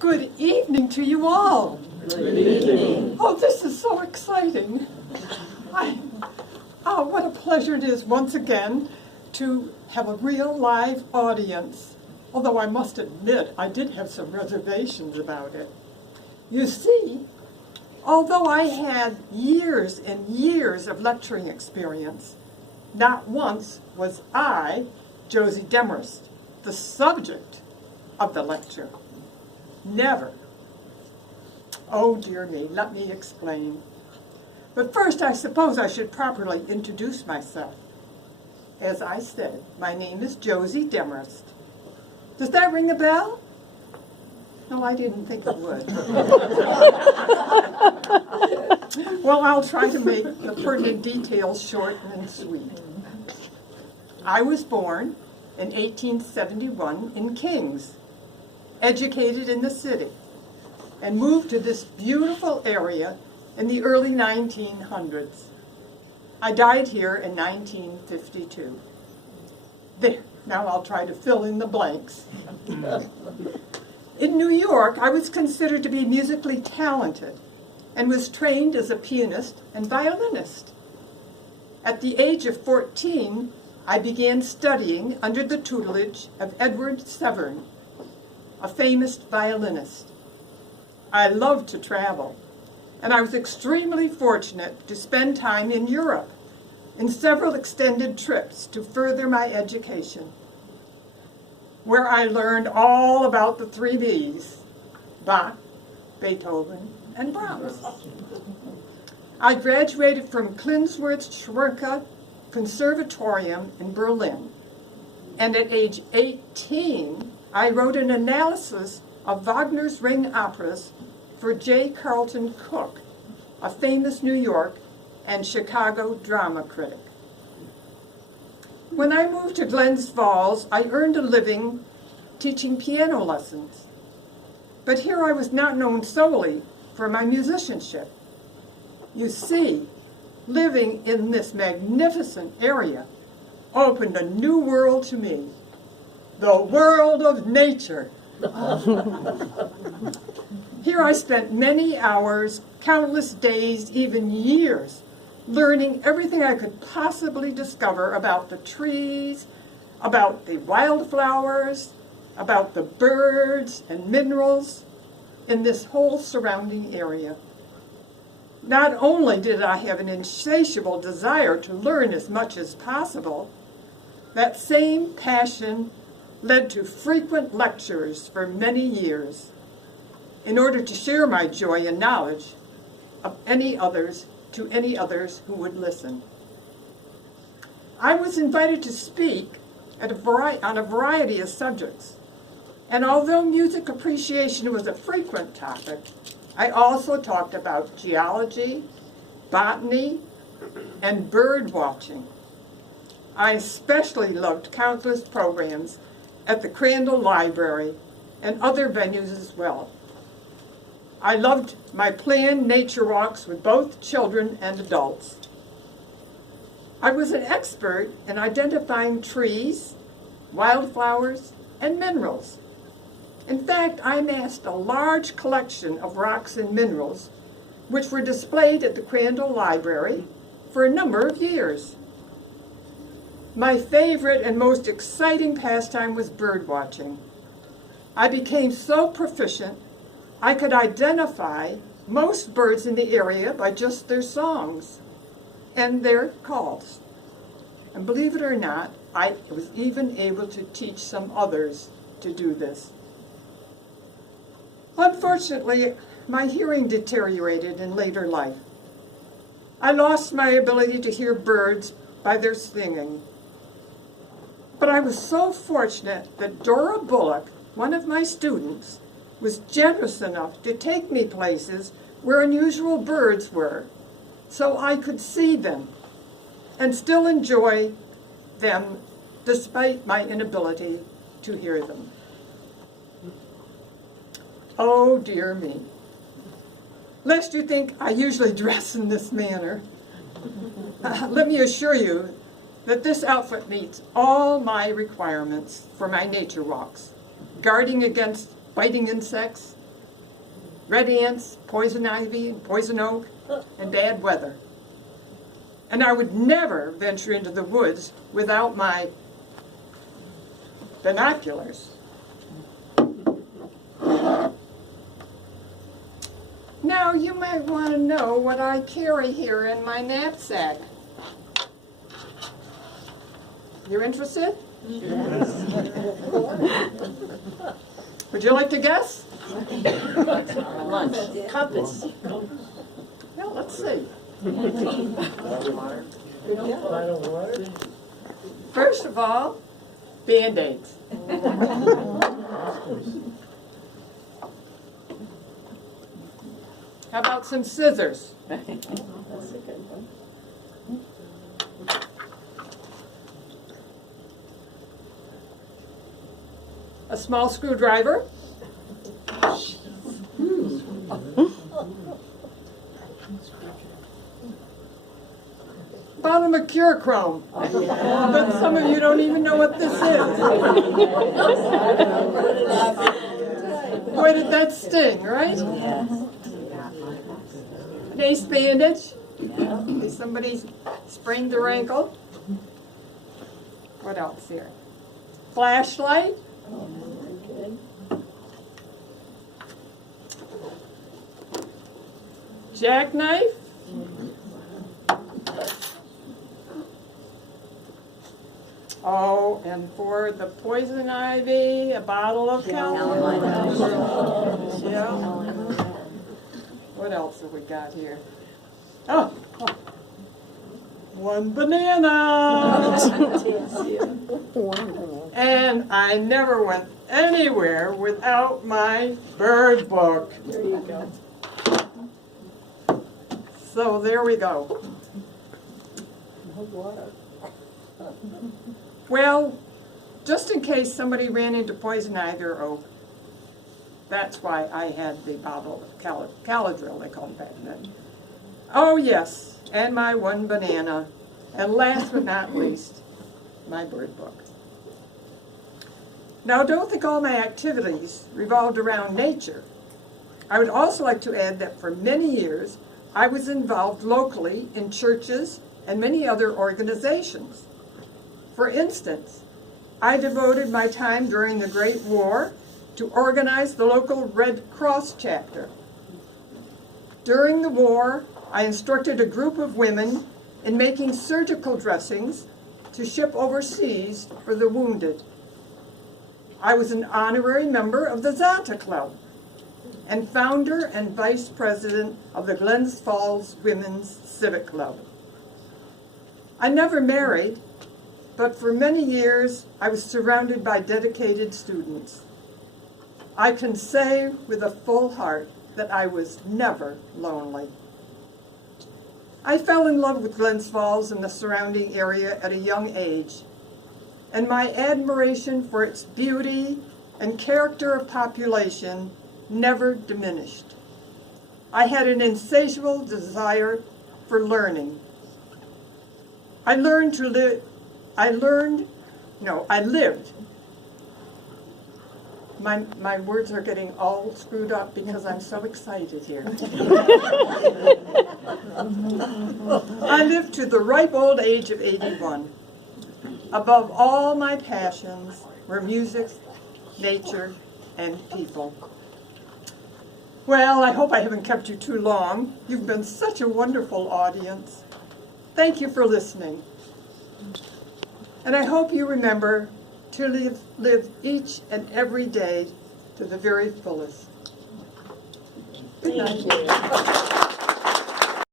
Good evening to you all. Good evening. Oh, this is so exciting. What a pleasure it is once again to have a real live audience. Although I must admit, I did have some reservations about it. You see, although I had years and years of lecturing experience, not once was I, Josie Demerest, the subject of the lecture. Never. Oh dear me, let me explain. But first, I suppose I should properly introduce myself. As I said, my name is Josie Demerest. Does that ring a bell? No, I didn't think it would. Well, I'll try to make the pertinent details short and sweet. I was born in 1871 in Kings, educated in the city, and moved to this beautiful area in the early 1900s. I died here in 1952. There, now I'll try to fill in the blanks. In New York, I was considered to be musically talented and was trained as a pianist and violinist. At the age of 14, I began studying under the tutelage of Edward Severn, a famous violinist. I loved to travel, and I was extremely fortunate to spend time in Europe in several extended trips to further my education, where I learned all about the three B's: Bach, Beethoven, and Brahms. I graduated from Gericke Conservatorium in Berlin, and at age 18, I wrote an analysis of Wagner's ring operas for J. Carlton Cook, a famous New York and Chicago drama critic. When I moved to Glens Falls, I earned a living teaching piano lessons. But here I was not known solely for my musicianship. You see, living in this magnificent area opened a new world to me, the world of nature. Here I spent many hours, countless days, even years, learning everything I could possibly discover about the trees, about the wildflowers, about the birds and minerals in this whole surrounding area. Not only did I have an insatiable desire to learn as much as possible, that same passion led to frequent lectures for many years in order to share my joy and knowledge of any others who would listen. I was invited to speak on a variety of subjects, and although music appreciation was a frequent topic, I also talked about geology, botany, and bird watching. I especially loved countless programs at the Crandall Library and other venues as well. I loved my planned nature walks with both children and adults. I was an expert in identifying trees, wildflowers, and minerals. In fact, I amassed a large collection of rocks and minerals, which were displayed at the Crandall Library for a number of years. My favorite and most exciting pastime was bird watching. I became so proficient, I could identify most birds in the area by just their songs and their calls. And believe it or not, I was even able to teach some others to do this. Unfortunately, my hearing deteriorated in later life. I lost my ability to hear birds by their singing. But I was so fortunate that Dora Bullock, one of my students, was generous enough to take me places where unusual birds were, so I could see them and still enjoy them despite my inability to hear them. Oh dear me. Lest you think I usually dress in this manner, let me assure you that this outfit meets all my requirements for my nature walks, guarding against biting insects, red ants, poison ivy, and poison oak, and bad weather. And I would never venture into the woods without my binoculars. Now you might want to know what I carry here in my knapsack. You're interested? Yes. Would you like to guess? Lunch. Compass. Well, let's see. First of all, Band-Aids. How about some scissors? That's a good one. A small screwdriver. Bottle of Curachrome. But some of you don't even know what this is. Boy, did that sting, right? An ace bandage. In case somebody sprained their ankle. What else here? Flashlight. Jackknife. Oh, and for the poison ivy, a bottle of calamine. Yeah. What else have we got here? Oh, one banana. And I never went anywhere without my bird book. There you go. So there we go. No water. Well, just in case somebody ran into poison ivy or oak, that's why I had the bottle of Caladril, they called it back then. Oh yes, and my one banana. And last but not least, my bird book. Now don't think all my activities revolved around nature. I would also like to add that for many years, I was involved locally in churches and many other organizations. For instance, I devoted my time during the Great War to organize the local Red Cross chapter. During the war, I instructed a group of women in making surgical dressings to ship overseas for the wounded. I was an honorary member of the Zata Club and founder and vice president of the Glens Falls Women's Civic Club. I never married, but for many years I was surrounded by dedicated students. I can say with a full heart that I was never lonely. I fell in love with Glens Falls and the surrounding area at a young age, and my admiration for its beauty and character of population never diminished. I had an insatiable desire for learning. I lived. My words are getting all screwed up because I'm so excited here. I lived to the ripe old age of 81. Above all, my passions were music, nature, and people. Well, I hope I haven't kept you too long. You've been such a wonderful audience. Thank you for listening. And I hope you remember to live each and every day to the very fullest. Good night.